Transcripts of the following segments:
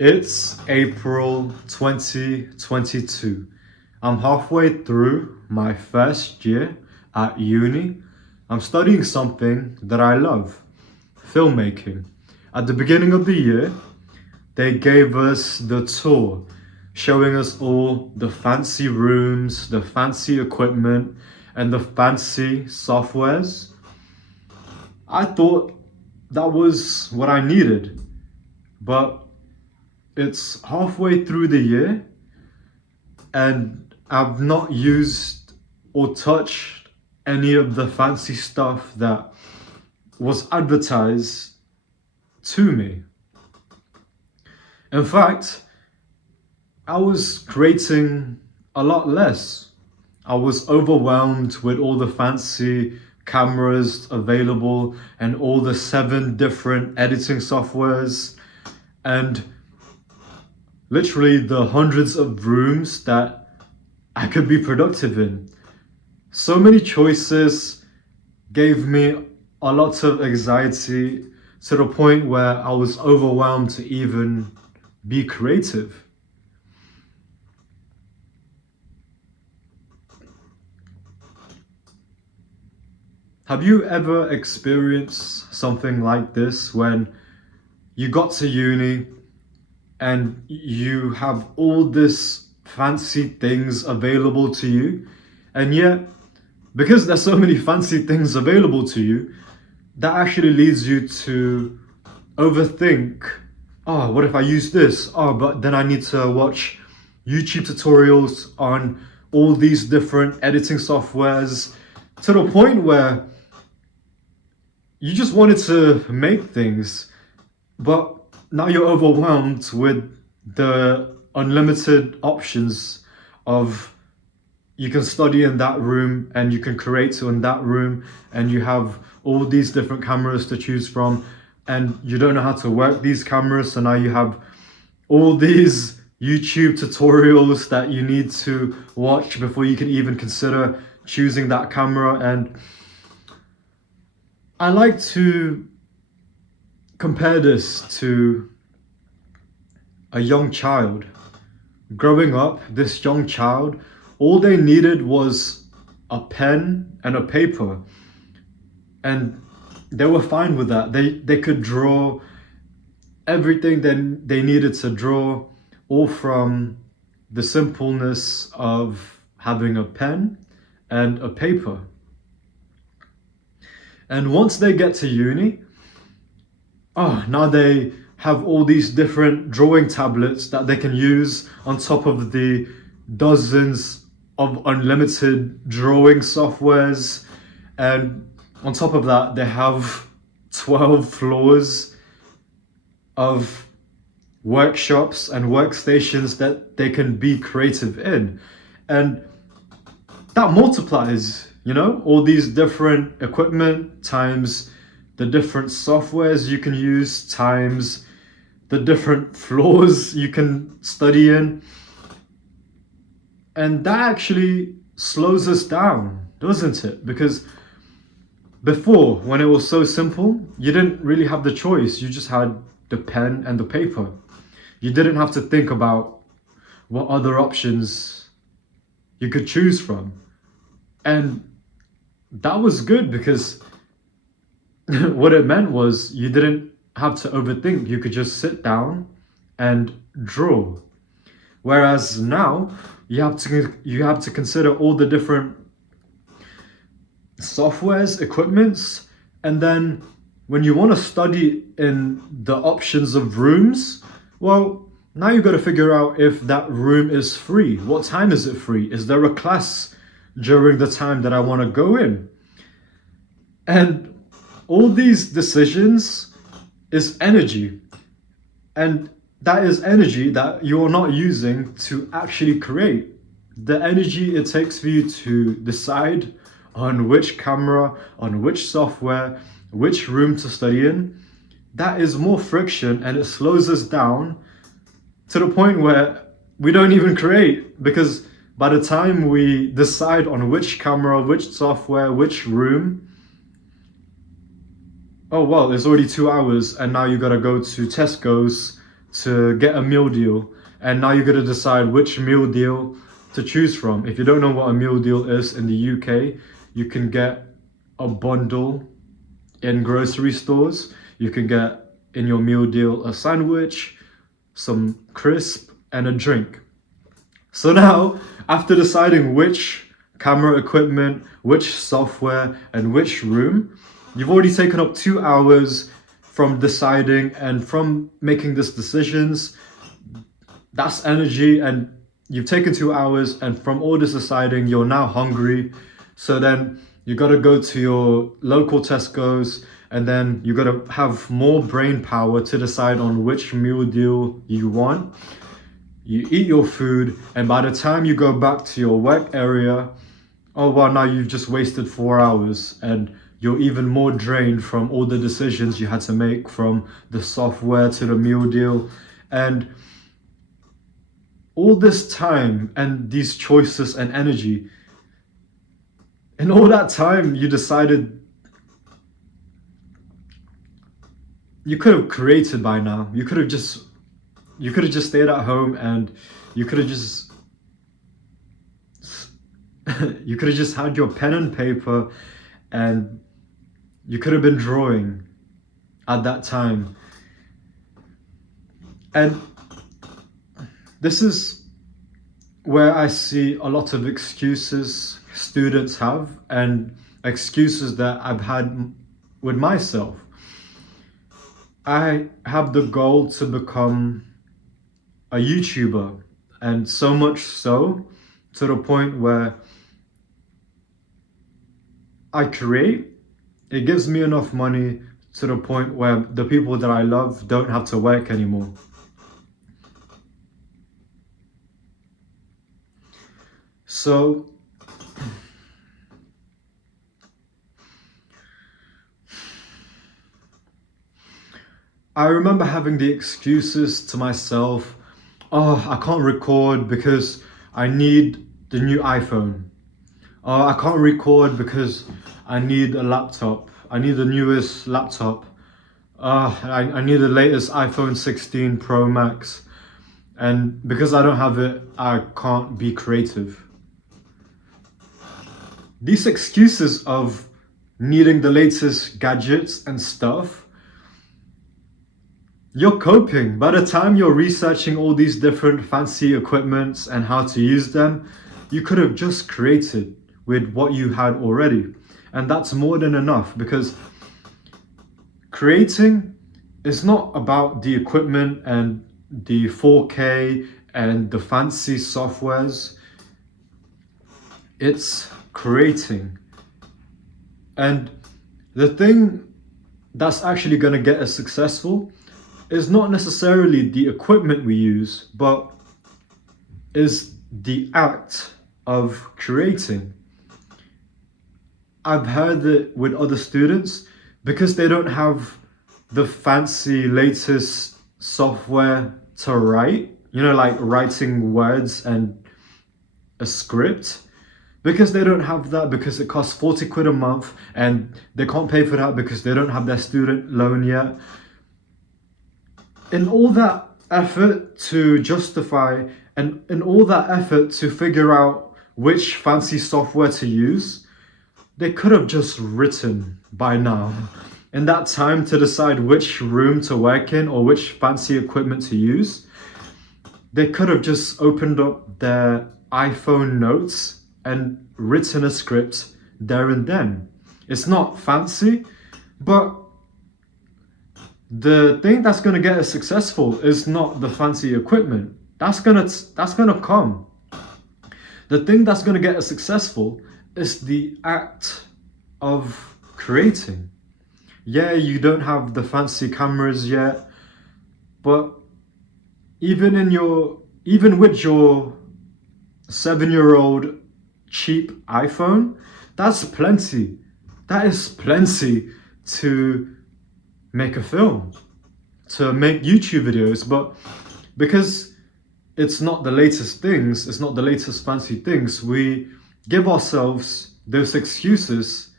It's April 2022. I'm halfway through my first year at uni. I'm studying something that I love, filmmaking. At the beginning of the year, they gave us the tour, showing us all the fancy rooms, the fancy equipment, and the fancy softwares. I thought that was what I needed, but it's halfway through the year and I've not used or touched any of the fancy stuff that was advertised to me. In fact, I was creating a lot less. I was overwhelmed with all the fancy cameras available and all the 7 different editing softwares and literally the hundreds of rooms that I could be productive in. So many choices gave me a lot of anxiety to the point where I was overwhelmed to even be creative. Have you ever experienced something like this when you got to uni and you have all this fancy things available to you, and yet because there's so many fancy things available to you, that actually leads you to overthink. Oh, what if I use this? Oh, but then I need to watch YouTube tutorials on all these different editing softwares, to the point where you just wanted to make things, but now you're overwhelmed with the unlimited options of you can study in that room and you can create in that room and you have all these different cameras to choose from and you don't know how to work these cameras, so now you have all these YouTube tutorials that you need to watch before you can even consider choosing that camera. And I like to compare this to a young child. Growing up, this young child, all they needed was a pen and a paper, and they were fine with that. They could draw everything that they needed to draw, all from the simpleness of having a pen and a paper. And once they get to uni, now they have all these different drawing tablets that they can use on top of the dozens of unlimited drawing softwares. And on top of that, they have 12 floors of workshops and workstations that they can be creative in. And that multiplies, all these different equipment times the different softwares you can use times the different floors you can study in. And that actually slows us down, doesn't it? Because before, when it was so simple, you didn't really have the choice. You just had the pen and the paper. You didn't have to think about what other options you could choose from. And that was good because what it meant was you didn't have to overthink. You could just sit down and draw. Whereas now you have to consider all the different softwares, equipments, and then when you want to study in the options of rooms, well, now you've got to figure out if that room is free. What time is it free? Is there a class during the time that I want to go in? And all these decisions is energy. And that is energy that you're not using to actually create. The energy it takes for you to decide on which camera, on which software, which room to study in, that is more friction, and it slows us down to the point where we don't even create, because by the time we decide on which camera, which software, which room, oh well, it's already 2 hours and now you gotta go to Tesco's to get a meal deal, and now you're going to decide which meal deal to choose from. If you don't know what a meal deal is in the UK, you can get a bundle in grocery stores. You can get in your meal deal a sandwich, some crisp, and a drink. So now, after deciding which camera equipment, which software, and which room, you've already taken up 2 hours from deciding and from making these decisions. That's energy, and you've taken 2 hours, and from all this deciding, you're now hungry. So then you got to go to your local Tesco's, and then you got to have more brain power to decide on which meal deal you want. You eat your food, and by the time you go back to your work area, oh wow, now you've just wasted 4 hours, and you're even more drained from all the decisions you had to make, from the software to the meal deal. And all this time and these choices and energy, and all that time you decided you could have created by now. You could have just stayed at home, and you could have just had your pen and paper, and you could have been drawing at that time. And this is where I see a lot of excuses students have, and excuses that I've had with myself. I have the goal to become a YouTuber, and so much so to the point where I create, it gives me enough money to the point where the people that I love don't have to work anymore. So I remember having the excuses to myself, oh, I can't record because I need the new iPhone. Oh, I can't record because I need a laptop. I need the newest laptop. I need the latest iPhone 16 Pro Max. And because I don't have it, I can't be creative. These excuses of needing the latest gadgets and stuff, you're coping. By the time you're researching all these different fancy equipments and how to use them, you could have just created with what you had already. And that's more than enough, because creating is not about the equipment and the 4K and the fancy softwares. It's creating. And the thing that's actually going to get us successful is not necessarily the equipment we use, but is the act of creating. I've heard that with other students, because they don't have the fancy latest software to write, like writing words and a script, because they don't have that, because it costs 40 quid a month and they can't pay for that because they don't have their student loan yet. In all that effort to justify, and in all that effort to figure out which fancy software to use, they could have just written by now. In that time to decide which room to work in or which fancy equipment to use, they could have just opened up their iPhone notes and written a script there and then. It's not fancy, but the thing that's going to get us successful is not the fancy equipment. That's gonna come. The thing that's going to get us successful is the act of creating. Yeah, you don't have the fancy cameras yet, but even with your 7-year-old cheap iPhone, that's plenty. That is plenty to make a film, to make YouTube videos. But because it's not the latest things, it's not the latest fancy things, we give ourselves those excuses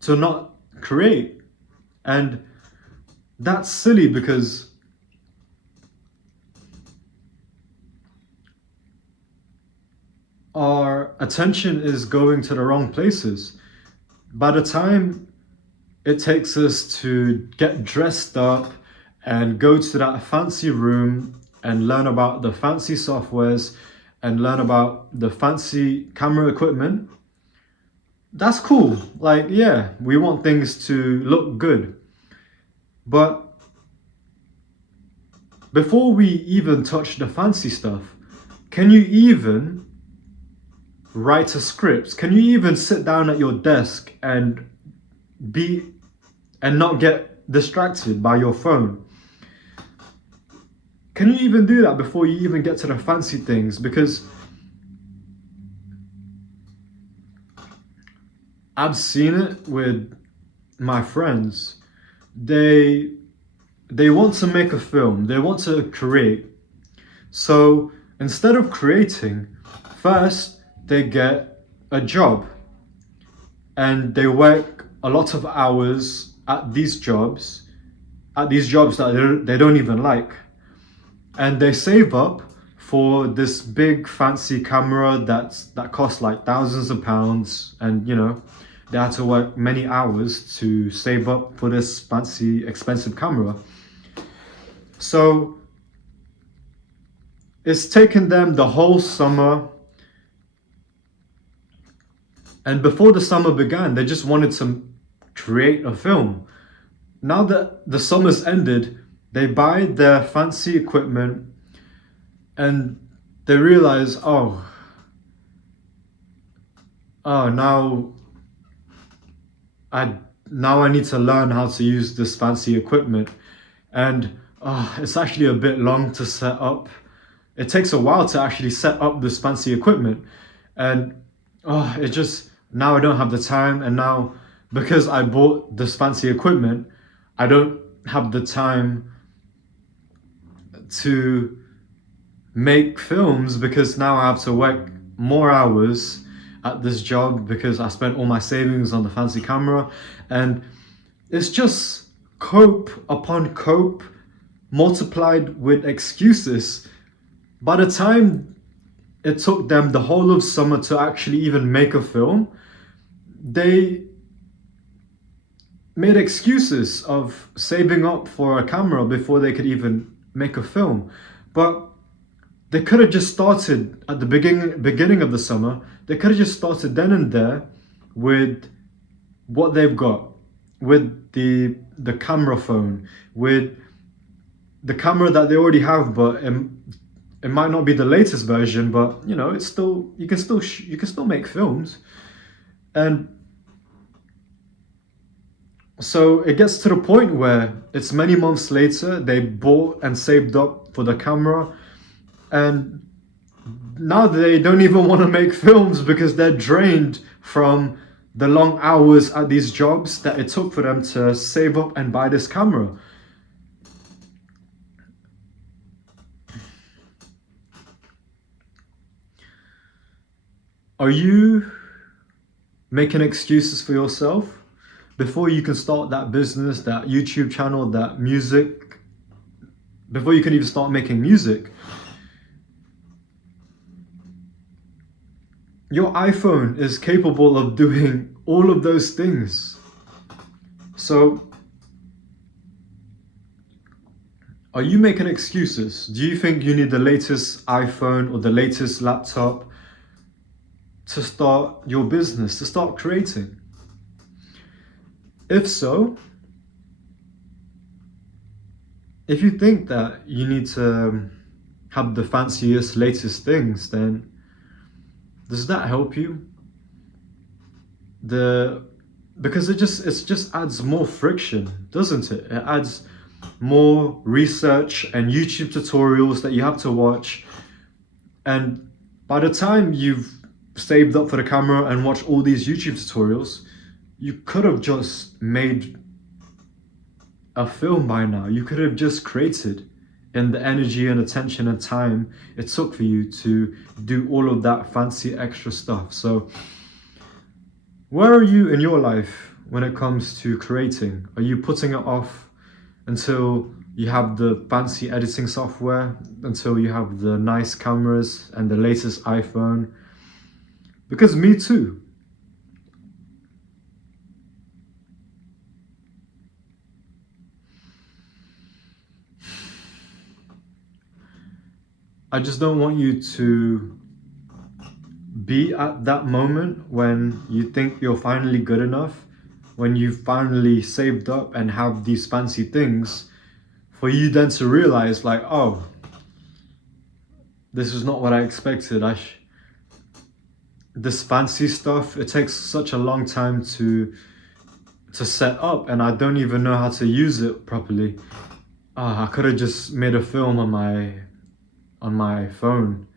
to not create. And that's silly, because attention is going to the wrong places. By the time it takes us to get dressed up and go to that fancy room and learn about the fancy softwares and learn about the fancy camera equipment, that's cool. Like, yeah, we want things to look good. But before we even touch the fancy stuff, can you even write a script? Can you even sit down at your desk and not get distracted by your phone? Can you even do that before you even get to the fancy things? Because I've seen it with my friends. They want to make a film. They want to create. So instead of creating, first they get a job and they work a lot of hours at these jobs that they don't even like. And they save up for this big fancy camera that costs like thousands of pounds, and they had to work many hours to save up for this fancy expensive camera. So it's taken them the whole summer, and before the summer began they just wanted to create a film. Now that the summer's ended, they buy their fancy equipment and they realize, now I need to learn how to use this fancy equipment, and it's actually a bit long to set up. It takes a while to actually set up this fancy equipment, and now I don't have the time, and now because I bought this fancy equipment, I don't have the time to make films, because now I have to work more hours at this job because I spent all my savings on the fancy camera. And it's just cope upon cope multiplied with excuses. By the time it took them the whole of summer to actually even make a film, they made excuses of saving up for a camera before they could even make a film. But they could have just started at the beginning of the summer. They could have just started then and there with what they've got, with the camera phone, with the camera that they already have, but it might not be the latest version, but it's still you can still make films. And so it gets to the point where it's many months later, they bought and saved up for the camera, and now they don't even want to make films because they're drained from the long hours at these jobs that it took for them to save up and buy this camera. Are you making excuses for yourself before you can start that business, that YouTube channel, that music, before you can even start making music? Your iPhone is capable of doing all of those things. So, are you making excuses? Do you think you need the latest iPhone or the latest laptop to start your business, to start creating? If so, if you think that you need to have the fanciest, latest things, then does that help you? Because it just adds more friction, doesn't it? It adds more research and YouTube tutorials that you have to watch. And by the time you've saved up for the camera and watched all these YouTube tutorials, you could have just made a film by now. You could have just created in the energy and attention and time it took for you to do all of that fancy extra stuff. So where are you in your life when it comes to creating? Are you putting it off until you have the fancy editing software, until you have the nice cameras and the latest iPhone? Because me too. I just don't want you to be at that moment when you think you're finally good enough, when you've finally saved up and have these fancy things, for you then to realize like, oh, this is not what I expected. This fancy stuff, it takes such a long time to set up, and I don't even know how to use it properly. I could have just made a film on my phone.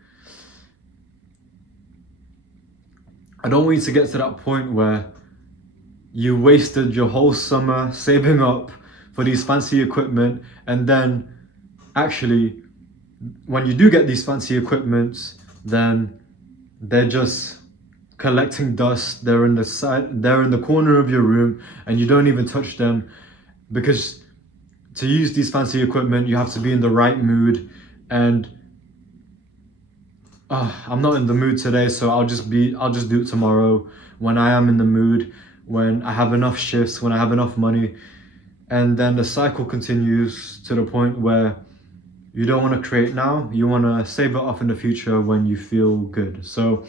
I don't want you to get to that point where you wasted your whole summer saving up for these fancy equipment, and then actually when you do get these fancy equipments, then they're just collecting dust. They're in the corner of your room, and you don't even touch them, because to use these fancy equipment you have to be in the right mood, and I'm not in the mood today, so I'll just do it tomorrow when I am in the mood, when I have enough shifts, when I have enough money. And then the cycle continues to the point where you don't want to create now, you want to save it off in the future when you feel good. So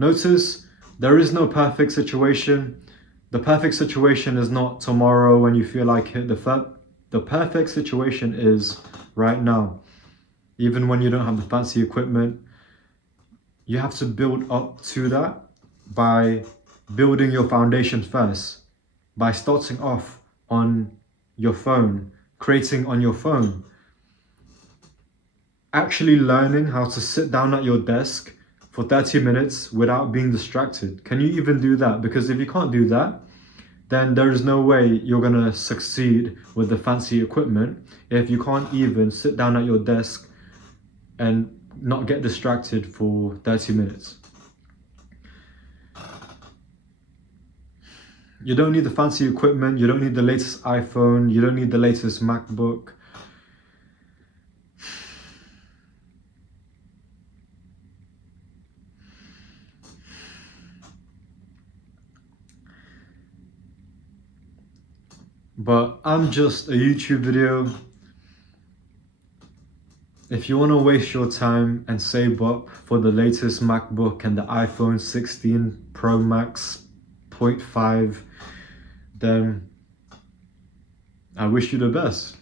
notice, there is no perfect situation. The perfect situation is not tomorrow when you feel like it. The perfect situation is right now. Even when you don't have the fancy equipment, you have to build up to that by building your foundation first, by starting off on your phone, creating on your phone, actually learning how to sit down at your desk for 30 minutes without being distracted. Can you even do that? Because if you can't do that, then there is no way you're going to succeed with the fancy equipment if you can't even sit down at your desk and not get distracted for 30 minutes. You don't need the fancy equipment, you don't need the latest iPhone, you don't need the latest MacBook. But I'm just a YouTube video. If you want to waste your time and save up for the latest MacBook and the iPhone 16 Pro Max 0.5, then I wish you the best.